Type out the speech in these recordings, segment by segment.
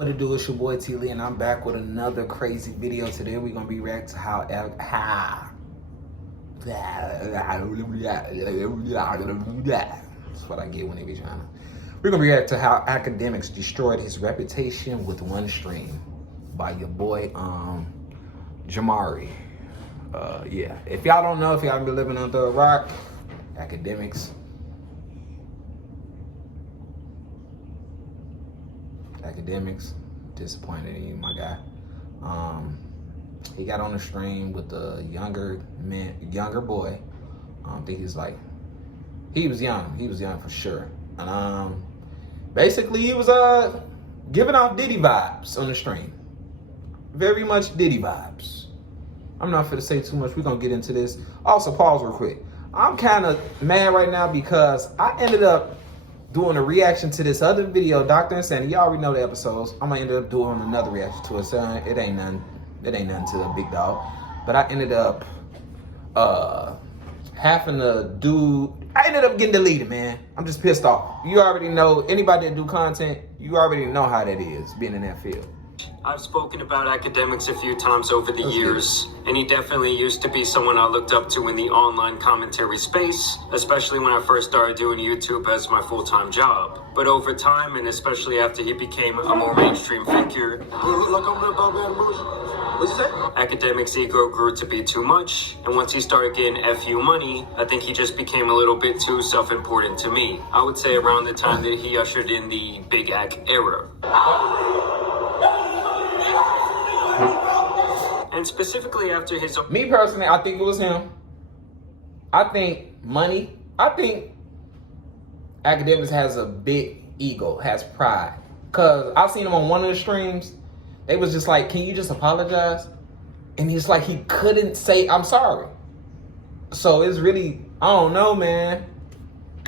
What it do, it's your boy T Lee, and I'm back with another crazy video. Today we're gonna be reacting to how that's what I get when they be trying to. We're gonna react to how Akademiks destroyed his reputation with one stream by your boy Jamari. Yeah, if y'all don't know, if y'all been living under a rock, Akademiks disappointed in you, my guy. He got on the stream with a younger boy. I think he's like, he was young for sure. And basically he was giving off Diddy vibes on the stream. Very much Diddy vibes. I'm not gonna say too much. We're gonna get into this. Also, pause real quick. I'm kind of mad right now because I ended up doing a reaction to this other video, Dr. Insanity. Y'all already know the episodes. I'm gonna end up doing another reaction to it. So it ain't nothing to the big dog. But I ended up I ended up getting deleted, man. I'm just pissed off. You already know, anybody that do content, you already know how that is, being in that field. I've spoken about Akademiks a few times over the years, and he definitely used to be someone I looked up to in the online commentary space, especially when I first started doing YouTube as my full-time job. But over time, and especially after he became a more mainstream figure, Akademiks' ego grew to be too much, and once he started getting FU money, I think he just became a little bit too self-important to me. I would say around the time that he ushered in the Big Ak era. And specifically after his... Me personally, I think it was him. I think Akademiks has a big ego, has pride. Cause I've seen him on one of the streams. They was just like, can you just apologize? And he's like, he couldn't say, I'm sorry. So it's really, I don't know, man.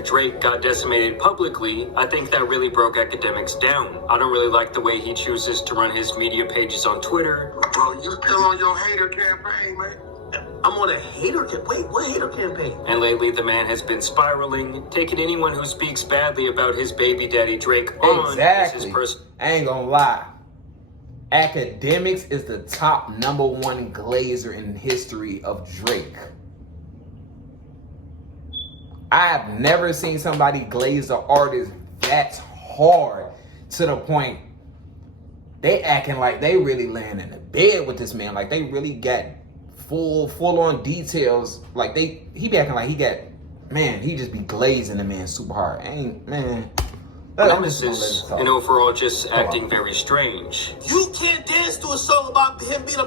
Drake got decimated publicly, I think that really broke Akademiks down. I don't really like the way he chooses to run his media pages on Twitter. Bro, you still on your hater campaign, man? I'm on a hater campaign? Wait, what hater campaign? And lately the man has been spiraling, taking anyone who speaks badly about his baby daddy Drake on as his person. I ain't gonna lie. Akademiks is the top #1 glazer in the history of Drake. I've never seen somebody glaze an artist that hard to the point they acting like they really laying in the bed with this man. Like they really got full on details. Like he be acting like he got, man, he just be glazing the man super hard. Ain't, man. Nemesis, and overall just acting very strange. You can't dance to a song about him being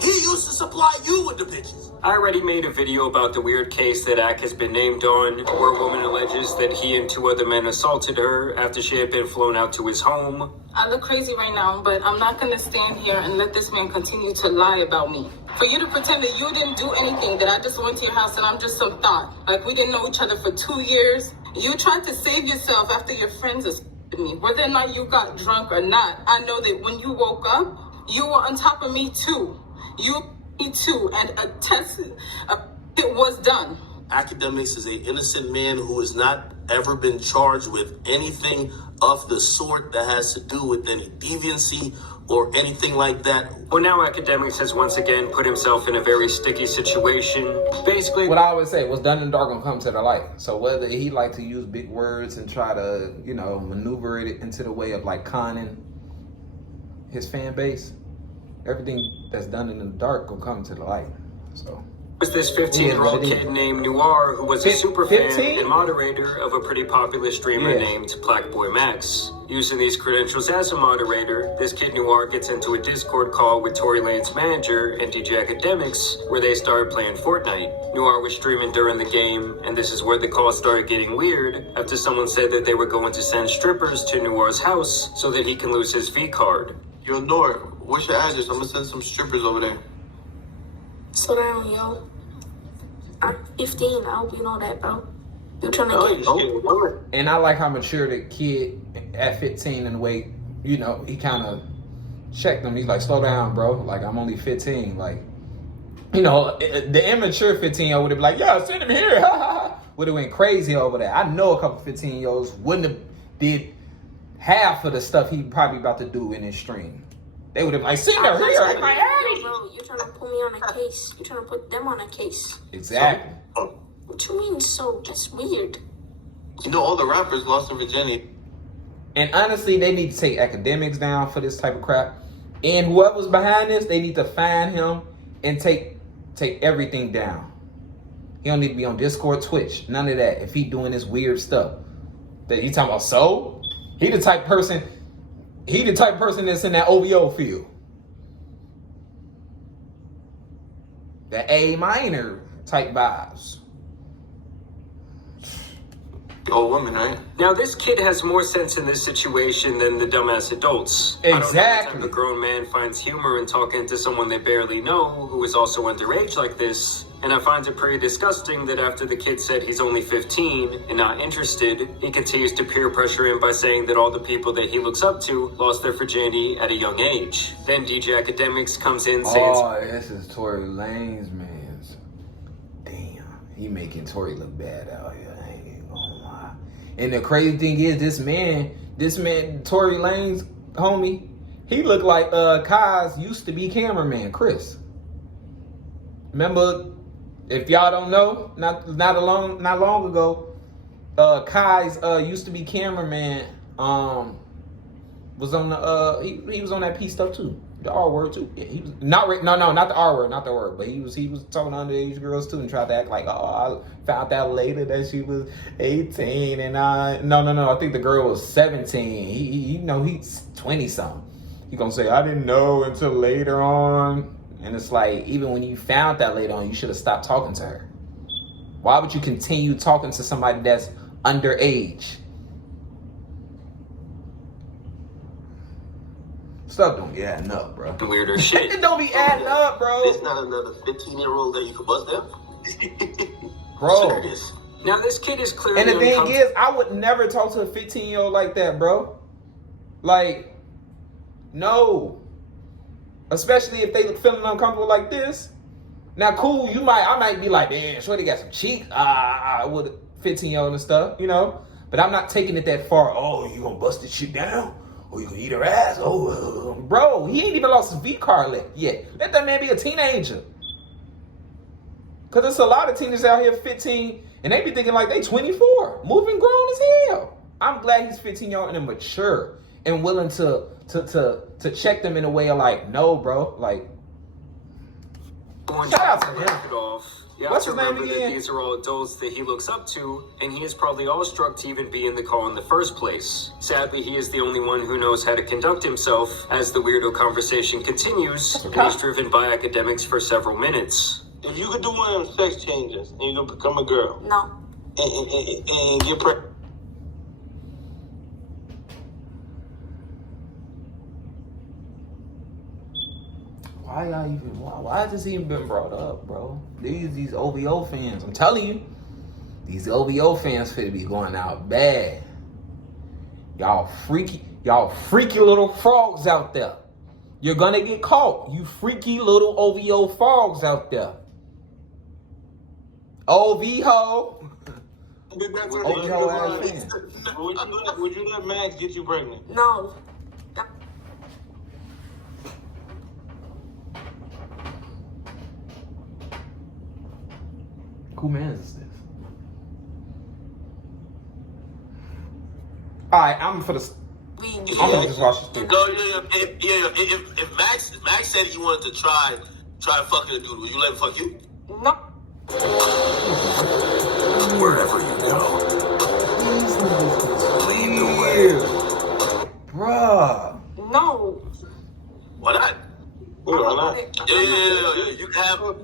he used to supply you with the bitches. I already made a video about the weird case that Ak has been named on, where a woman alleges that he and 2 other men assaulted her after she had been flown out to his home. I look crazy right now, but I'm not going to stand here and let this man continue to lie about me. For you to pretend that you didn't do anything, that I just went to your house and I'm just some thought. Like we didn't know each other for 2 years. You tried to save yourself after your friends assaulted me. Whether or not you got drunk or not, I know that when you woke up, you were on top of me too. Me too, and a test, it was done. Akademiks is an innocent man who has not ever been charged with anything of the sort that has to do with any deviancy or anything like that. Well, now Akademiks has once again put himself in a very sticky situation. Basically, what I always say, what's done in the dark gonna come to the light. So whether he like to use big words and try to, you know, maneuver it into the way of like conning his fan base, everything that's done in the dark will come to the light. So was this 15-year-old kid named Noir who was a super fan and moderator of a pretty popular streamer named Black Boy Max. Using these credentials as a moderator, this kid Noir gets into a Discord call with Tory Lanez manager and DJ Akademiks, where they started playing Fortnite. Noir was streaming during the game, and this is where the call started getting weird after someone said that they were going to send strippers to Noir's house so that he can lose his V card. Yo, Noir, what's your address? I'm gonna send some strippers over there. Slow down, yo. I'm 15. I hope you know that, bro. You trying to get... And I like how mature the kid at 15 in the way, you know, he kind of checked him. He's like, slow down, bro. Like, I'm only 15. Like, you know, the immature 15-year-old would have been like, yeah, send him here. Would have went crazy over that. I know a couple 15-year-olds wouldn't have did half of the stuff he probably about to do in his stream. They would have like, seen her here. Like, bro, you're trying to put me on a case. You're trying to put them on a case. Exactly. What you mean? So that's weird. You know, all the rappers lost their virginity. And honestly, they need to take Akademiks down for this type of crap. And whoever's behind this, they need to find him and take everything down. He don't need to be on Discord, Twitch, none of that. If he doing this weird stuff, that you talking about, so he the type person that's in that OVO field, the A minor type vibes. Old woman, right? Now, this kid has more sense in this situation than the dumbass adults. Exactly. The grown man finds humor in talking to someone they barely know who is also underage like this. And I find it pretty disgusting that after the kid said he's only 15 and not interested, he continues to peer pressure him by saying that all the people that he looks up to lost their virginity at a young age. Then DJ Akademiks comes in saying... Oh, this is Tory Lanez, man. Damn, he making Tory look bad out here. I ain't gonna lie. And the crazy thing is, this man, Tory Lanez, homie, he looked like Kai's used to be cameraman, Chris. Remember, if y'all don't know, not long ago, Kai's used to be cameraman was on the he was on that P stuff too, the R word too. Yeah, he was not the R word, not the word, but he was talking to underage girls too and tried to act like, oh, I found out later that she was 18 and I think the girl was 17. He's 20 something. He gonna say I didn't know until later on. And it's like, even when you found that later on, you should have stopped talking to her. Why would you continue talking to somebody that's underage? Stuff don't be adding up, bro. Weirder shit. It don't be adding up, bro. There's not another 15-year-old that you could buzz down. Bro. Now this kid is clearly... And the thing is, I would never talk to a 15-year-old like that, bro. Like, no. Especially if they feeling uncomfortable like this. Now, cool, I might be like, man, shorty got some cheeks with a 15-year-old and stuff, you know? But I'm not taking it that far. Oh, you gonna bust this shit down? Or you gonna eat her ass? Oh, bro, he ain't even lost his V-card yet. Let that man be a teenager. Because there's a lot of teenagers out here 15, and they be thinking like they 24, moving grown as hell. I'm glad he's 15-year-old and mature and willing to check them in a way of like, no, bro, like, shout out to him. What's his name again? These are all adults that he looks up to, and he is probably awestruck to even be in the call in the first place. Sadly, he is the only one who knows how to conduct himself as the weirdo conversation continues, and he's driven by Akademiks for several minutes. If you could do one of them sex changes and you could become a girl, No. and get pregnant. Why has this even been brought up, bro? These OVO fans, I'm telling you, these OVO fans finna be going out bad. Y'all freaky little frogs out there. You're gonna get caught, you freaky little OVO frogs out there. OVO. OVO ass fans. Would you let Max get you pregnant? No. Who man is this? Alright, I'm gonna just watch this. No, if Max said he wanted to try fucking a dude, will you let him fuck you? No. Wherever you go, lead the way. Bruh. No. Why not? Yeah. You have. Wait.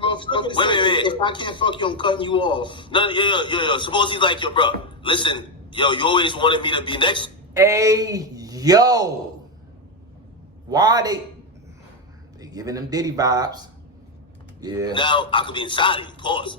If I can't fuck you, I'm cutting you off. No, yeah. Suppose he's like, yo, bro. Listen, yo, you always wanted me to be next. Hey, yo. Why they giving them Diddy vibes? Yeah. Now I could be inside of you. Pause.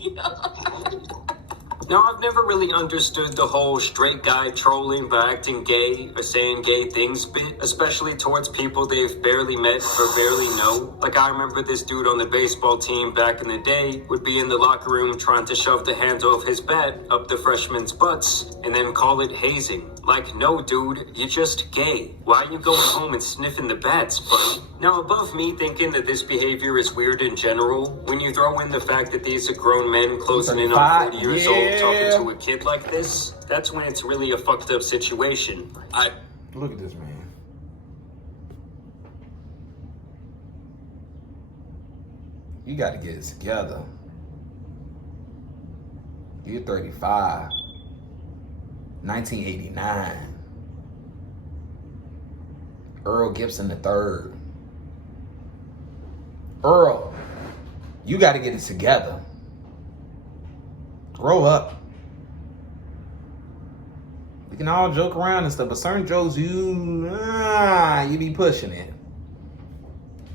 Now, I've never really understood the whole straight guy trolling by acting gay or saying gay things bit, especially towards people they've barely met or barely know. Like, I remember this dude on the baseball team back in the day would be in the locker room trying to shove the handle of his bat up the freshmen's butts and then call it hazing. Like, no, dude, you're just gay. Why are you going home and sniffing the bats, buddy? Now, above me thinking that this behavior is weird in general, when you throw in the fact that these are grown men closing in on 40 years old talking to a kid like this, that's when it's really a fucked up situation. Look at this man. You got to get it together. You're 35. 1989. Earl Gibson III. Earl, you got to get it together. Grow up. We can all joke around and stuff, but certain jokes, you be pushing it.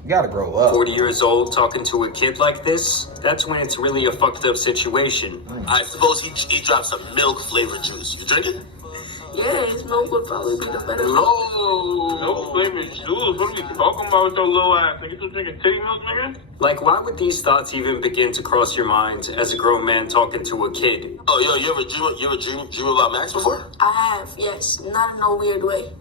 You gotta grow up. 40 years old talking to a kid like this, that's when it's really a fucked up situation. I suppose he dropped some milk flavored juice. You drink it? Yeah, his milk would probably be the better. No flavored juice. What are we talking about with your little ass? Nigga, you drinking titty milk, nigga? Like, why would these thoughts even begin to cross your mind as a grown man talking to a kid? Oh, yo, you ever dream about Max before? I have, yes. Not in no weird way.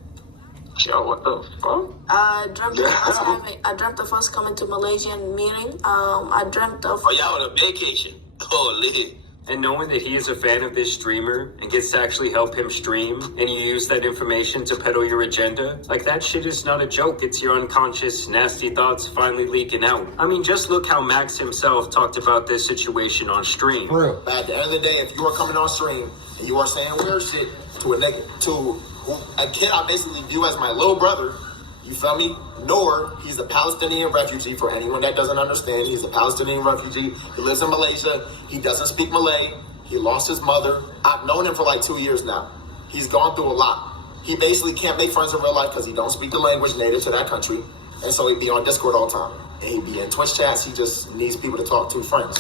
Yo, what the fuck? I dreamt of us coming to Malaysia and meeting. I dreamt of... Oh, y'all on a vacation. Oh, lit. And knowing that he is a fan of this streamer and gets to actually help him stream, and you use that information to peddle your agenda, like, that shit is not a joke. It's your unconscious, nasty thoughts finally leaking out. I mean, just look how Max himself talked about this situation on stream. But at the end of the day, if you are coming on stream and you are saying weird shit to a kid I basically view as my little brother, you feel me? Nor he's a Palestinian refugee. For anyone that doesn't understand, he's a Palestinian refugee. He lives in Malaysia. He doesn't speak Malay. He lost his mother. I've known him for like 2 years now. He's gone through a lot. He basically can't make friends in real life because he don't speak the language native to that country. And so he'd be on Discord all the time. And he'd be in Twitch chats. He just needs people to talk to, friends.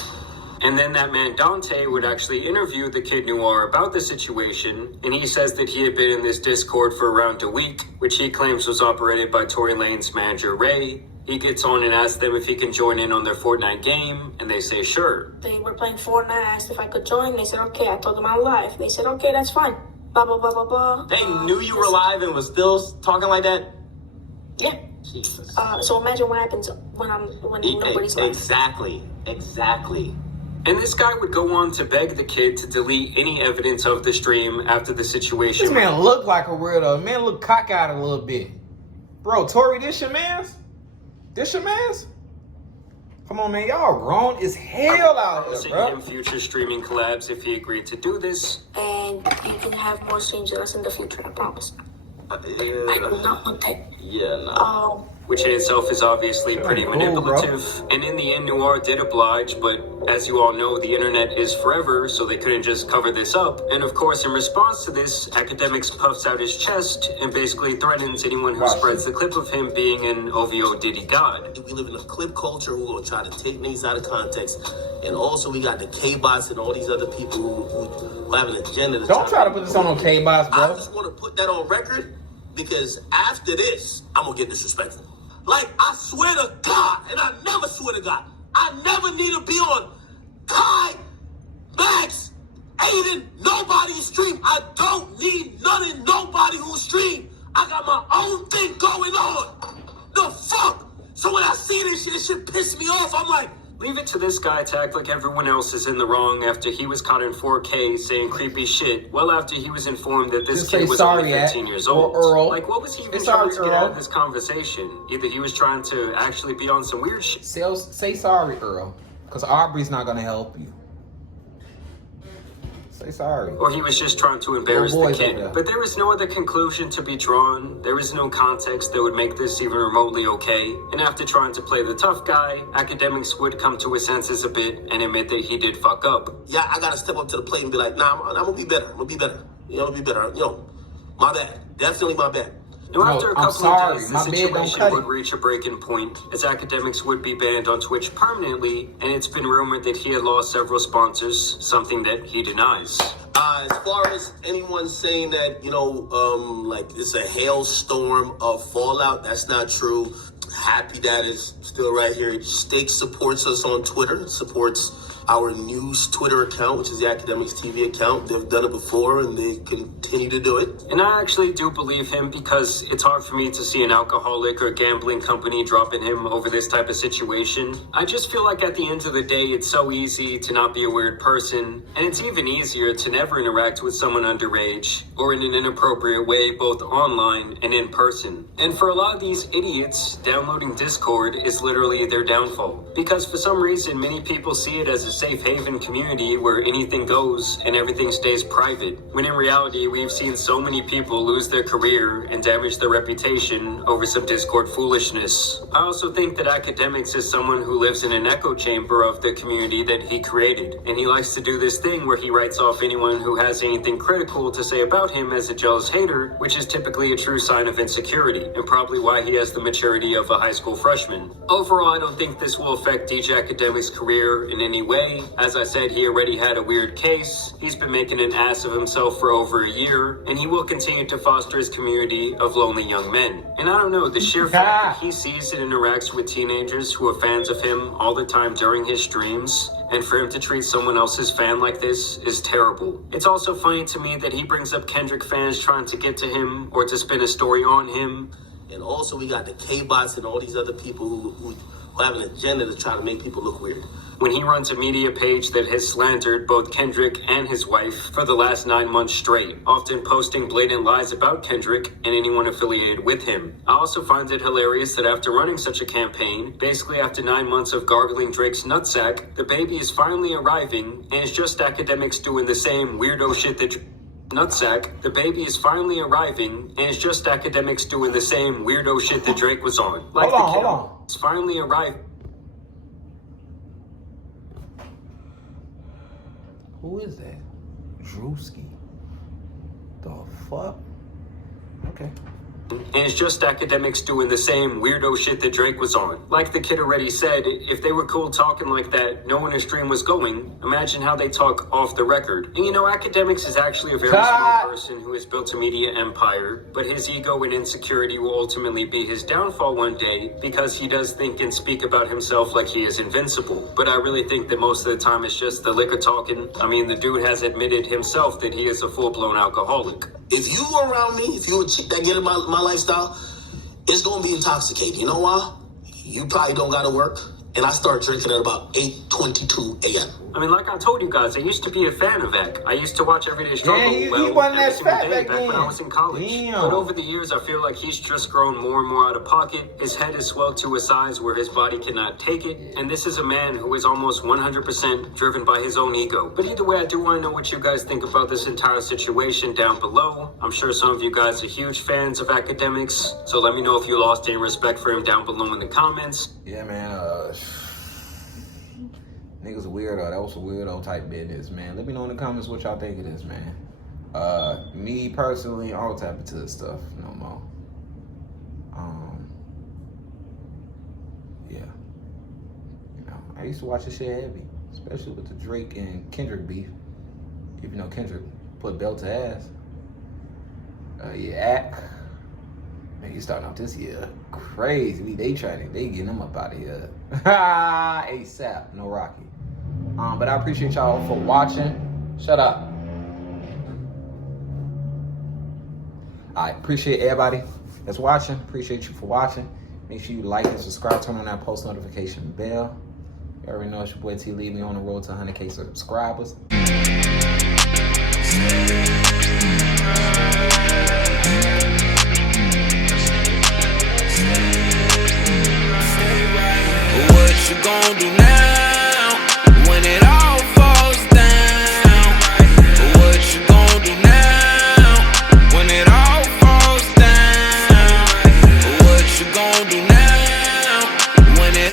And then that man Dante would actually interview the Kid Noir about the situation, and he says that he had been in this Discord for around a week, which he claims was operated by Tory Lane's manager Ray. He gets on and asks them if he can join in on their Fortnite game, and they say sure. They were playing Fortnite. I asked if I could join. They said, okay. I told them I'm live. They said, okay, that's fine. Blah, blah, blah, blah, blah. They knew you were live and was still talking like that? Yeah. Jesus. So imagine what happens when nobody's live. Exactly. And this guy would go on to beg the kid to delete any evidence of the stream after the situation. This man look like a weirdo. Man look cockeyed a little bit. Bro, Tory, this your mans? This your mans? Come on, man. Y'all grown as hell out here, Seeing bro. him future streaming collabs if he agreed to do this. And you can have more streams with us in the future, I promise. I do not want that. Yeah, no. Which in itself is obviously pretty manipulative. And in the end, Noir did oblige, but as you all know, the internet is forever, so they couldn't just cover this up. And of course, in response to this, Akademiks puffs out his chest and basically threatens anyone who spreads the clip of him being an OVO Diddy god. We live in a clip culture who will try to take things out of context. And also we got the K-bots and all these other people who have an agenda. Don't try to put this on no K-bots, bro. I just want to put that on record because after this, I'm going to get disrespectful. Like, I swear to God, and I never swear to God, I never need to be on Kai, Max, Aiden, nobody's stream. I don't need none of nobody who's stream. I got my own thing going on. The fuck? So when I see this shit, it should piss me off. I'm like, leave it to this guy to act like everyone else is in the wrong after he was caught in 4K saying creepy shit, well after he was informed that this kid was only 15 years old. Earl. Like, what was he even trying to get out of this conversation? Either he was trying to actually be on some weird shit. Say sorry, Earl, because Aubrey's not going to help you. Say sorry. Or he was just trying to embarrass the kid. But there was no other conclusion to be drawn. There was no context that would make this even remotely okay. And after trying to play the tough guy, Akademiks would come to his senses a bit and admit that he did fuck up. Yeah, I gotta step up to the plate and be like, nah, I'm gonna be better. I'm gonna be better. You know, be better. Yo, my bad. Definitely my bad. Now, after a couple of days, the My bed don't situation cut would it. reach a breaking point, as Akademiks would be banned on Twitch permanently, and it's been rumored that he had lost several sponsors, something that he denies. As far as anyone saying that, like it's a hailstorm of fallout, that's not true. Happy that is still right here. Stake supports us on Twitter, supports our news Twitter account, which is the Akademiks TV account. They've done it before and they continue to do it. And I actually do believe him, because it's hard for me to see an alcoholic or gambling company dropping him over this type of situation. I just feel like at the end of the day, it's so easy to not be a weird person, and it's even easier to never interact with someone underage or in an inappropriate way, both online and in person. And for a lot of these idiots, downloading Discord is literally their downfall, because for some reason many people see it as a safe haven community where anything goes and everything stays private, when in reality we've seen so many people lose their career and damage their reputation over some Discord foolishness. I also think that Akademiks is someone who lives in an echo chamber of the community that he created, and he likes to do this thing where he writes off anyone who has anything critical to say about him as a jealous hater, which is typically a true sign of insecurity, and probably why he has the maturity of a high school freshman. Overall, I don't think this will affect DJ Akademiks' career in any way. As I said, he already had a weird case, he's been making an ass of himself for over a year, and he will continue to foster his community of lonely young men. And I don't know, the sheer fact that he sees and interacts with teenagers who are fans of him all the time during his streams, and for him to treat someone else's fan like this is terrible. It's also funny to me that he brings up Kendrick fans trying to get to him or to spin a story on him. And also we got the K-bots and all these other people who have an agenda to try to make people look weird. When he runs a media page that has slandered both Kendrick and his wife for the last 9 months straight, often posting blatant lies about Kendrick and anyone affiliated with him. I also find it hilarious that after running such a campaign, basically after 9 months of gargling Drake's nutsack, the baby is finally arriving, and it's just Akademiks doing the same weirdo shit that nutsack, the baby is finally arriving, and it's just Akademiks doing the same weirdo shit that Drake was on. Like hold on. It's finally arrived. Who is that? Drewski. The fuck? Okay. And it's just Akademiks doing the same weirdo shit that Drake was on. Like the kid already said, if they were cool talking like that, knowing their stream was going, imagine how they talk off the record. And Akademiks is actually a very smart person who has built a media empire, but his ego and insecurity will ultimately be his downfall one day, because he does think and speak about himself like he is invincible. But I really think that most of the time it's just the liquor talking. I mean, the dude has admitted himself that he is a full-blown alcoholic. If you around me, if you a chick that get in my lifestyle, it's gonna be intoxicating. You know why? You probably don't gotta work, and I start drinking at about 8:22 a.m. I mean, like I told you guys, I used to be a fan of Ak. I used to watch Everyday Struggle he wasn't that fat back when I was in college. Damn. But over the years, I feel like he's just grown more and more out of pocket. His head is swelled to a size where his body cannot take it. And this is a man who is almost 100% driven by his own ego. But either way, I do want to know what you guys think about this entire situation down below. I'm sure some of you guys are huge fans of Akademiks, so let me know if you lost any respect for him down below in the comments. Yeah, man. Niggas a weirdo. That was a weirdo type business, man. Let me know in the comments what y'all think of this, man. Me personally, I don't tap into this stuff no more. Yeah. I used to watch this shit heavy, especially with the Drake and Kendrick beef. Even though Kendrick put belt to ass. Ak. Man, you starting out this year crazy. They getting him up out of here. ASAP, no Rocky. But I appreciate y'all for watching. Shut up. I appreciate everybody that's watching. Appreciate you for watching. Make sure you like and subscribe. Turn on that post notification bell. You already know it's your boy T-Lee. Me on the road to 100K subscribers. What you gonna do now?